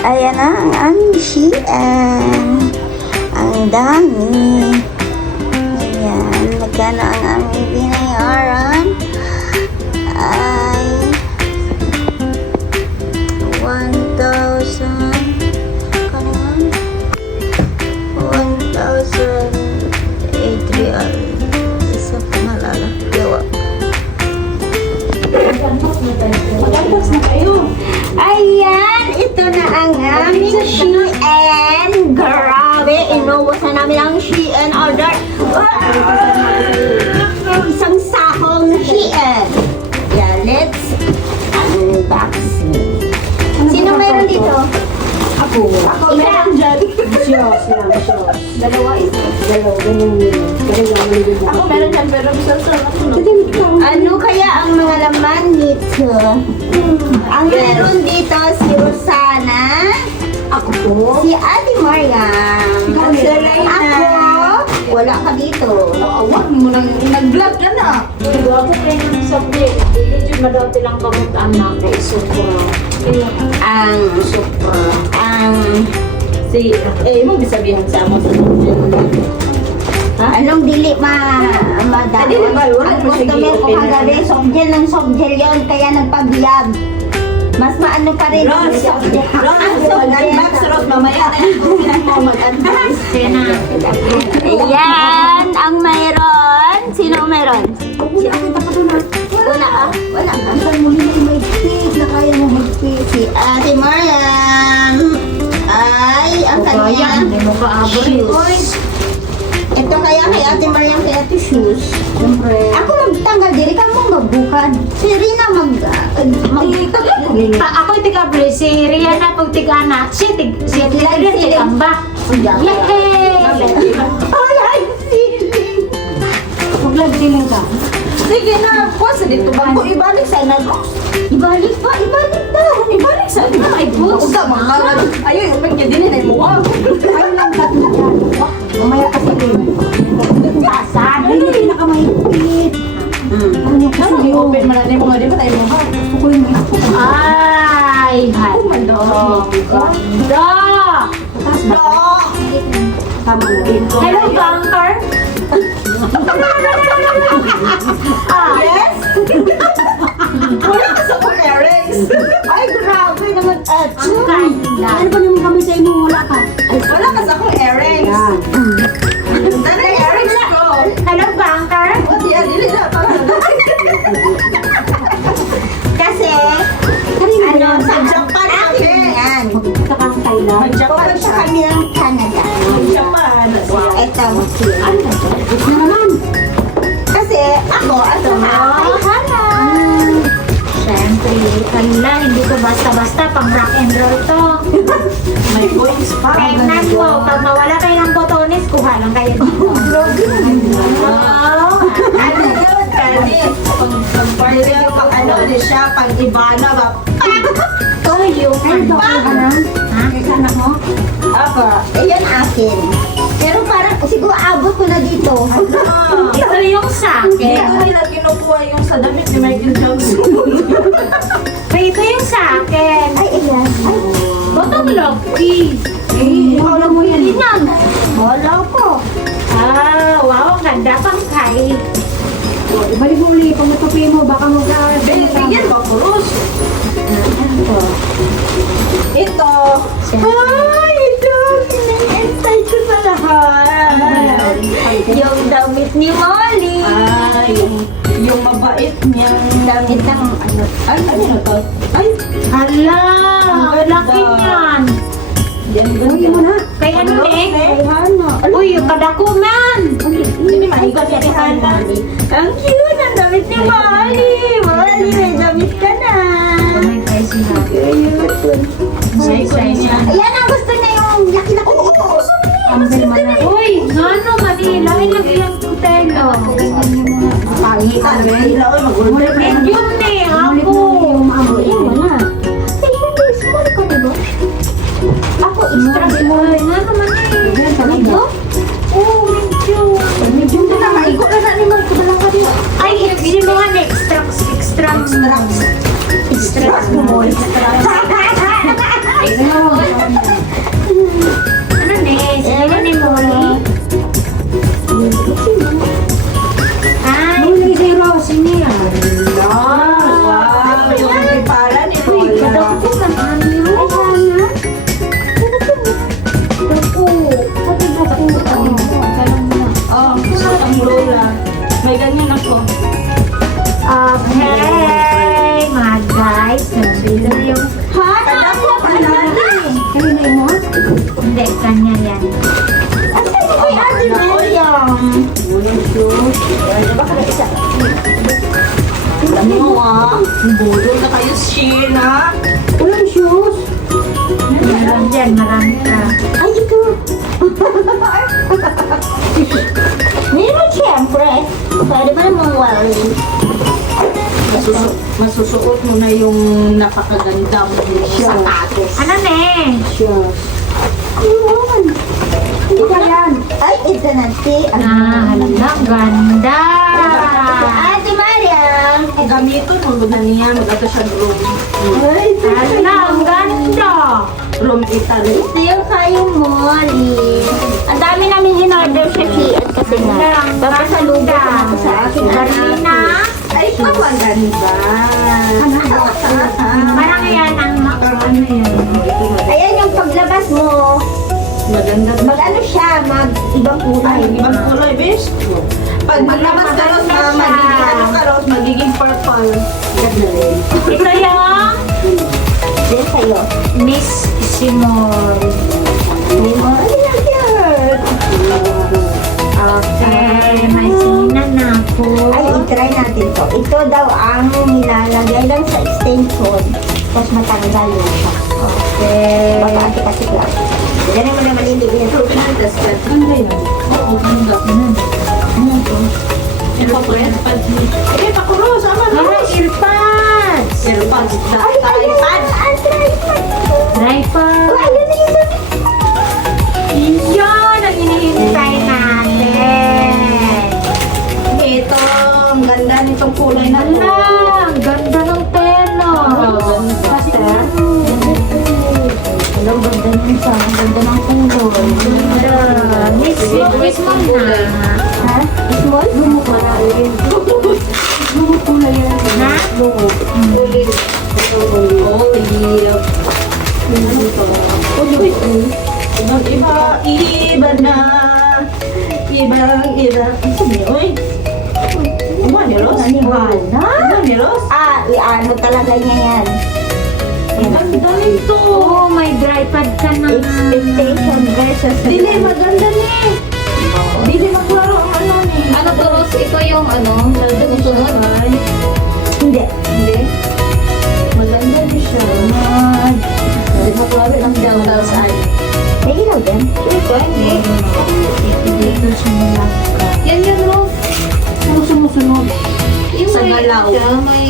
Ayan na ang aming Shein. Ang dami. Ayan. Magkano ang aming binayaran? Ay 1,000. Kano yan? 1,008 real. Isa pa nalala. Yawa. Mag-unbox na kayo. Ayan, ito na ang aming Shein. Grabe, inubos na namin ang Shein order. Isang sakong Shein. Yeah, let's unboxing. Sino mayroon dito? Ako meron dyan. Siyos lang, siyos. Dalawa, ganyan yun. Ako meron dyan, pero bisa sa Ano kaya ang mga laman nito? Ang meron dito si Rosana. Ako po. Si Ate Mariam. Ikaw, Serena. Ako, wala ka dito. Awag mo nang nag-vlog ka na. Nagawa ko kayo ng subject. Legit madati lang kamot anak ko. Ang Si, mo bisabihan sa amo sa anong dili madali. Dili ba, wala Ang mo sige, customer ko okay na. kagabi, softgel ng softgel yun, kaya nagpag-vlog. Mas maano pa rin. Rose, softgel. mag-unbox, Rose. Mamaya na yung mo mag-unbox. Ayan, ang mayroon. Sino ang mayroon? Wala ah. Wala ka. Na kaya mo mag-fit. Si Ate Mariam. Ay, ang kanya. Hindi mo kaabot. Shoes. Ito kaya kay Ate Mariam, kay Ate Shoes. Siyempre. Ako magtanggal, diri ka mo magbukad. Si Rina Ako yung tiga-bre. Si Rihanna pag tiga-anak. Si Rihanna tiga-amba. Yay! Ay, ay, feeling. Mag-vlog ka. Sige na, pwasa dito ba? Kung ibalik sa nag... Ibalik pa, ibalik daw. Ibalik sa nag... Ay, Huwag ka makakarag. Ayun, yung pagkya din na yung mukha. Ayun lang ka. Mamaya kasi din. Sasabi. Hindi na ka mahigpit. Ano yung kasi Ano? open mo na yung mga di ba tayo mukha? Gusto ko yung gusto ko. Ay, hello. Ganda! Tama na din. Hello, banker. Yes? Wala ka sa mga earrings. Ay, grabe naman. Ang ganda. Ano ba naman kami sa inyo? Wala ka. Wala ka sa akong earrings. Ano yung earrings ko? Hello, banker. O, diyan, dili na. Kasi, Kanina ano, sa Japan akin kami. yan. Sa kang Thailand. Pupunta kami ng Canada. Japan. Ito, Ano na to? Na naman. kasi ako, at saka, ay, hala. Siyempre, kala, hindi ko basta-basta pang rock and roll to. May points pa. Tingnan mo, pag mawala kayo ng botones, kuha lang kayo dito. Oh, Ano yun, Kani? Pag-party pag ano di siya, pag ibana ba? to yung ano. Ha? Kaya anak mo? Apa, yan akin. Pero parang, siguro abot ko na dito. Ito yung sa Kaya akin. nila kinukuha yung sa damit ni Michael Jackson. Ito yung sa akin. Ay, ayan. Ay, Botong Loki. Wala mo yan. Yan. wala ko. Ah, wow, ang ganda pang kay. Ibalik mo ulit, pag natupi mo, baka Bigyan ba, Purus? Ito. Ay, ito. Ina-excite ko sa lahat. Yung damit ni Molly. Ay, yung mabait niya. Damit ng ano. Ay, ano na to? Ay, Hala, ang laki niyan. yan ganda. Kay ano eh? Ay, ano. Uy, yung kadakuman. Hindi mahigot niya ni Hana. Ang cute ang damit ni Molly. Molly, may damit ka na. May price na. Say niya. Ayan ang gusto niya yung laki na ko. Uy, ano Manila? Ay, nagyang kutelo. Pangit ang ganda. Oy, mag-order ka na. Medium na eh, ako. Wala. Ay, hindi. Small ka, diba? Ako, extra small. Ay, nga naman eh. Medyo? Oo, medyo. Medyo na lang. Maiko na sa animal ko na lang ka din. Ay, hindi mo nga na extra. Extra mo. Ay, dyan, marami ka. Ay, ito. Meron siyempre. Pwede ba namang wali? Masusuot mo na yung napakaganda mo sa sapatos. Ano ne? Sure. Ayun. Ito yan. Ay, ito na si. Ah, hala, ganda. Ate Mariam. Gamiton mo na niya. Magato siya room. Ay, Hala, ang ganda. Room Italy. ito yung kayong Molly. Ang dami namin in-order sa Shein kasi nga. Papasalubong ko na to sa akin. Karina. Ay, ito maganda. Parang yan ang ano yan. Ayan yung paglabas mo. Maganda. Mag-ano siya, mag-ibang kulay. Ay, ibang kulay, bes. Pag maglabas ka Ros, magiging ano ka Ros, magiging purple. Ganda rin. Ito yung Then sa'yo. Miss Simol. Ay, cute. Okay, may sinan na po. Ay, i-try natin to. Ito daw ang nilalagay lang sa extension. Tapos matanggal yun siya. Okay. Baka kasi lang. Ganun mo na maliliit. Tapos ganda yun. Oo, ganda. Ano ito? Ito po yan. Eh, pakuros, ama Mga Ros. earpads. Earpods. Ay, ayun! Ang tripod! Tripod. Oh, ayun na yun! Yun ang hinihintay natin. Ito, ang ganda nitong kulay na to. Hala, ang ganda ng tela. Basta. Hello, ganda ng sa, ang ganda ng kulay. Ganda. Miss mo na. Ha? Small? Lumok na rin. Lumok ko na yan. Ha? Lumok. Olive. Olive. Iba na. Iba. Uy. Iba ni Ros? Iba ni Ros? Ah, i-ano talaga niya yan. Ang ganda nito. Oh, may tripod ka na. Expectation versus... Dili, maganda ni. Dili, maklaro ang ano ni. Ano to, Rose? Ito yung ano? Sunod? Hindi. Hindi. Maganda din siya. Dili, maklaro ang down sa ano. May ilaw din. Ito, hindi. Dito siya nilagka. Yan yan, Rose. Sumusunod. Yung Sa may, galaw. siya, may,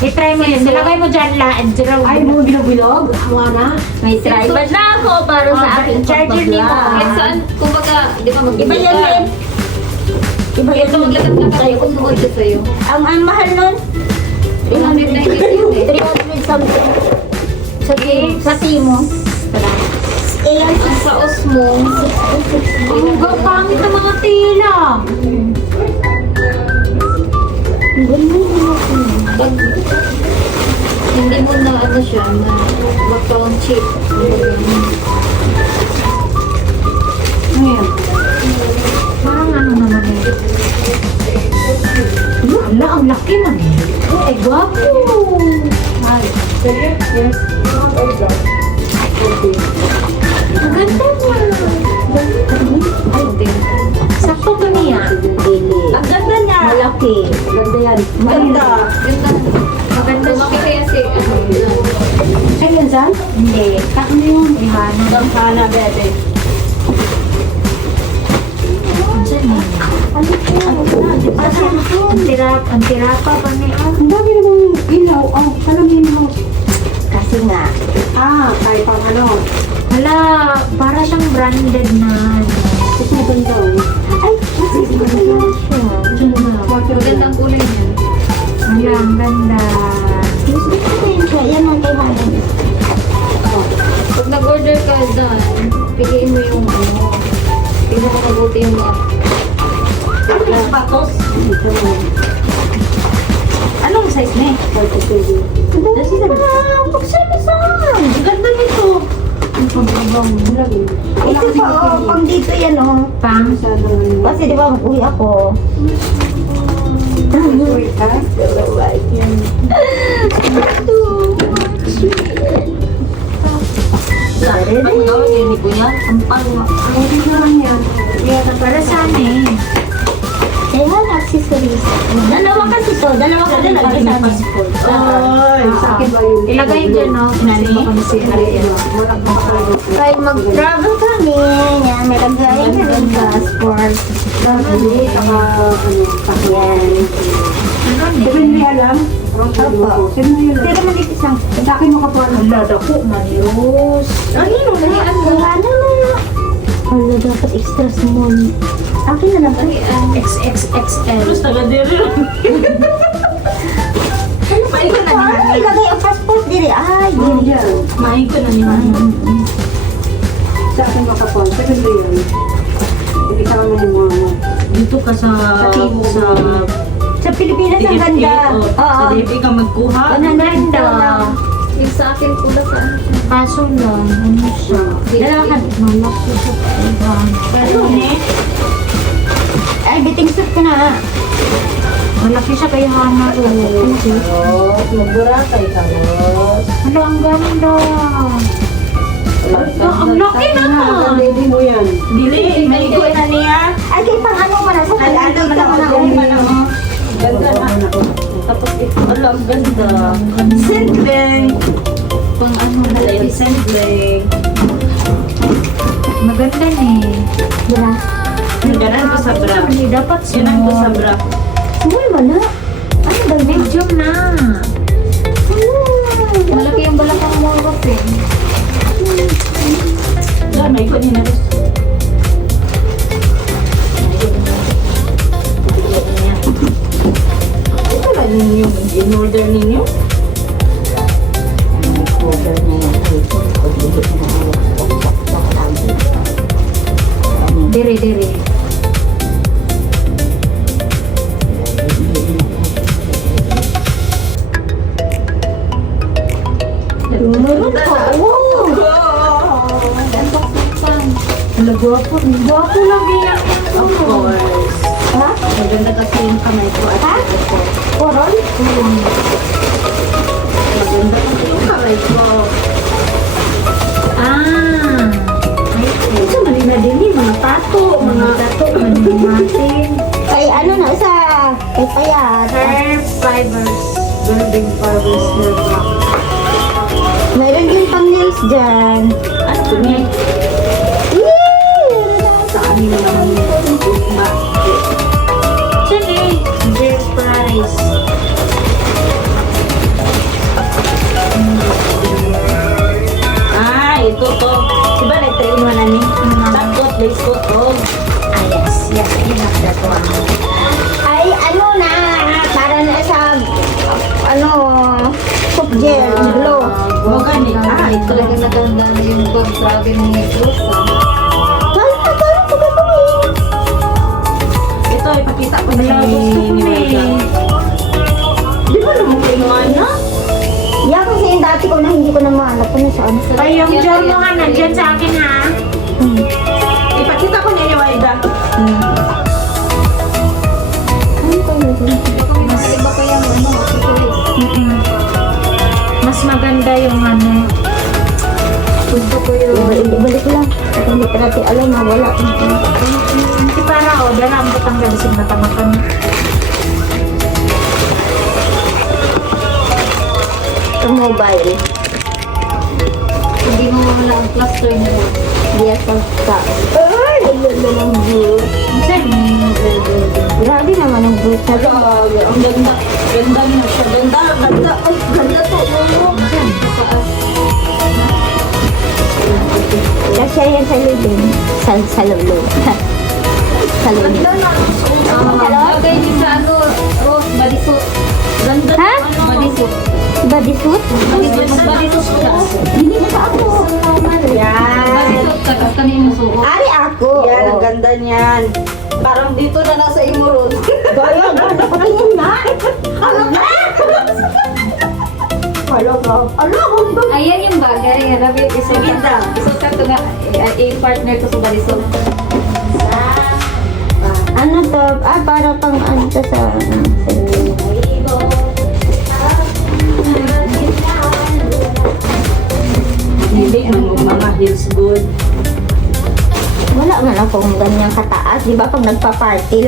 I-try mo yun. Nilagay mo dyan zero. Ay, mo bilog-bilog. Hawa na. May tripod na ako para sa aking charger ni mo. pagbablog. yan saan, kumbaga, di ba Iba mag-ibig yan ka? din. Iba yan Ito, din. maglagat na tayo kung tungkol siya sa'yo. Ang mahal nun, 390 yun eh. 300 something. Sa Timo. Ayan, Ang sa Osmo, Ang pangit ng mga tila. pag hindi mo na ano siya, na wag kang cheap. Ngayon. Parang ano naman eh. Hala, ang laki man eh. Ay, gwapo. Ay, sige. Yes. Ang ganda mo. Ay, din. Sakto ka niya. Dili. Ang ganda niya. Malaki. Ganda yan. Ganda. Ganda. Maganda Lumaki siya. kaya si, ano, Ay, yan saan? Hindi. Ano yun? Ihana. Damkana, bebe. Diyan eh. Ang tirapa pa niya. Ang dami namang ilaw. Oh, salamin mo. Kasi nga, Kahit pang ano. Hala, para siyang branded na. Mas maganda. ay, kasi siya. maganda ang kulay niya. Hala, ang ganda. Gusto ko din siya. Yan ang kay Hanan. Pag nag-order ka dyan, piliin mo yung ano, pinakamabuti yung mga Sapatos. Anong size ni? 42. Ang ganda nito. Ito pa, oh, pang dito yan, oh. Pang. Kasi di ba, uwi ako. Ang gawin yun ni Kuya. Ang pang. Para saan eh? Kaya nga, nagsisip Dalawa kasi to. Dalawa ka dalawa sa amin. Ay, sa akin ba yun? Ilagay dyan, no? Nani ba kami si Ariel? Kahit mag-travel kami, yan, may lagay kami passport. Hindi, saka ano, Yan. Pero hindi alam. Opo. Sino yun? Pero maliit isang. Sa akin makapaano. Wala, dako, maniros. Ay, nunalian ko. Ano na? Wala, dapat extra small. Akin na lang. XXXL. Ay, ilagay ang passport diri. Ay, Hindi diri. yan. Mahin ko na ni Mama. Sa akin makapaano. Pero hindi yan. Hindi sa kami yung mga Dito ka sa... Sa Pilipinas ang ganda. Oo. Hindi ka magkuha. Ang ganda. Yung sa akin pula sa ano. Kaso lang, ano siya? Dalakan. Malaki siya. Diba? Ano eh? Ay, biting suit ka na. Malaki siya kay Hana. Magbura kay Carlos. Ano, ang ganda. Ang laki na. Baby mo yan. Dili, maligo na niya. Ay, kay pang ano mo na. Sa Ano man ako. Ganda na. Tapos ito, alam, ganda. Sandling. Pang ano na Ayun, sandling. Maganda ni. Dira. Ganan ko sa bra. Hindi dapat Ganan ko sa small. bra. Small mo na. Ano ba yun? Medium na. Malaki yung balakang mo, Rob eh. Diyan, may ikot niya na. Ito lang ninyo. In-order ninyo. Dire, dire. Meron ka. Wow! Ano, gwapo. Gwapo lagi yan. Of course. Ha? Maganda kasi yung kamay ko at Ha? ito ko. Koron? Maganda kasi yung kamay ko. Ah! Ay, ito malina din eh. Mga tato. Mga tato. Manimatin. Ay, ano na sa... Kay Payat. Hair fibers. Building fibers. Hair block. Meron din pang nails dyan. Ano ni? Sa amin naman yung ba? Diyan eh. Their price. Ah, ito to. Diba na-train mo na ni? Takot, let's go to. Ah, yes. Yes, enough that one. Ay, ano na. Para na sa... Ano... Soft gel. Glow. Magani. Ah, ito. Talaga naganda na yung pag-travel ni Cruz. Parang ko ba ito eh? Ito, ipakita ko na Wala, gusto ko ni na eh. Marga. Di ba naman kayo na? Yeah, kasi yung dati ko na hindi ko na mahanap kung nasaan. Ay, yung jar mo nga nandyan sa akin ha. Ipakita ko niya yung Aida. Ano pa yun? Iba kaya mo, ano, Mas maganda yung ano. gusto ko yung Ibalik lang. Hindi pa natin alam na wala. Hindi para o, dala ang batang galising na tamakan. Sa mobile. hindi mo wala ang cluster niya. Yes, sa... Ay, ganda ng blue. Grabe naman ang blue sa Ang ganda. Ganda niya siya. Ganda. Ganda. Ay, ganda to. Kasi yan sa lulun. Sa lulun. Sa lulun. Lagay niyo sa ano, Rose, bodysuit. Ganda. Ha? Bodysuit. Bodysuit? Bodysuit siya. Hindi na sa ako. Yan. Bodysuit ka, tapos kami yung suot. Ari ako. Yan, ang ganda niyan. Parang dito na nasa Imurod. Gaya, ganda. Patingin na. Ano ka? Hello, bro. Hello, hundo. Ayan yung bagay. Hanap yung isuot. Ganda. Isuot ko nga, i-partner ko sa bodysuit. Ano to? Ah, para pang ano to sa... Hindi, mga heels good. Wala man akong ganyang kataas. Di ba pag nagpa-party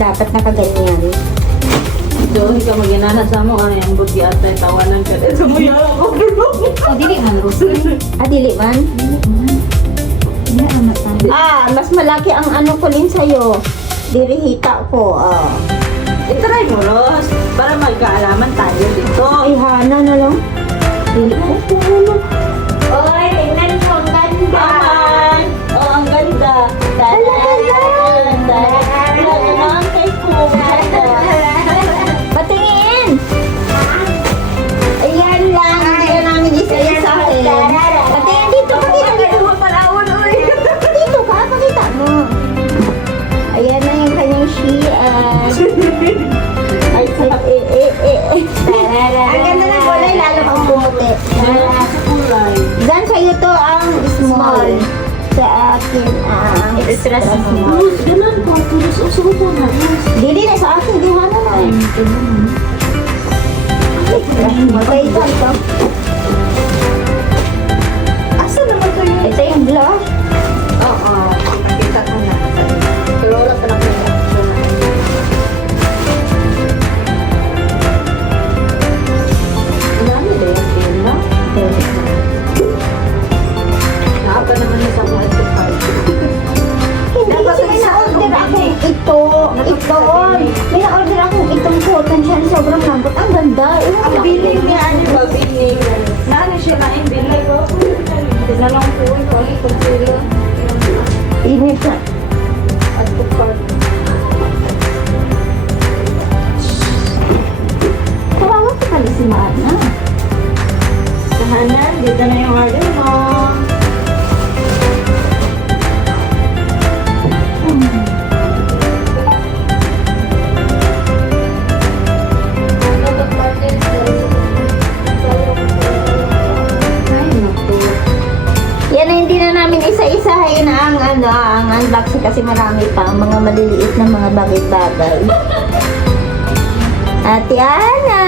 dapat nakaganyan. Doon ka maginana sa mo, ay ang bugi at ay tawanan ka din sa mo yung O, dili man, Rose. Dili man? Hindi, amat na. Mas malaki ang ano ko rin sa'yo. Dirihita ko. itry mo, Ros, para magkaalaman tayo dito. Ay, Hana na lang. Dili ko. Oy, tingnan mo, ang ganda. Aman! Oh, ang ganda. Ang kay ko. Patingin! Ayan lang. Hindi na namin isa-isahin. Patingin dito. Pakita dito. Dito ka. Pakita mo. Ayan na yung kanyang Shein. Ay, ang ganda ng kulay, lalo kang pumuti. Sa kulay. Dan sa'yo to ang small. Sa akin ang extra small. Ros, ganun po. Ros, uso ko na. Ros. Dili na sa akin, di Hana na. Extra small. Kaya ito. Asa naman to yun? Ito yung blush. Oo. Kita ko na. Pero wala pa na ko. Ang dami na yung pin, no? Nakapa naman na sa mga ito party. Hindi kasi may na-order akong ito. May na-order akong itong cotton siya. Sobrang lambot. Ang ganda. Ang biling niya, ano ba, biling? Naano siya na yung biling ko? Tinanong ko, ikaw, ikaw sila. Init na. At tukad. Tawagin ko pala si Mana. Tahanan, dito na yung order mo. Yan na hindi na namin isa-isahin ang unboxing kasi marami pa ang mga maliliit na mga bagay-bagay. Ate Ana!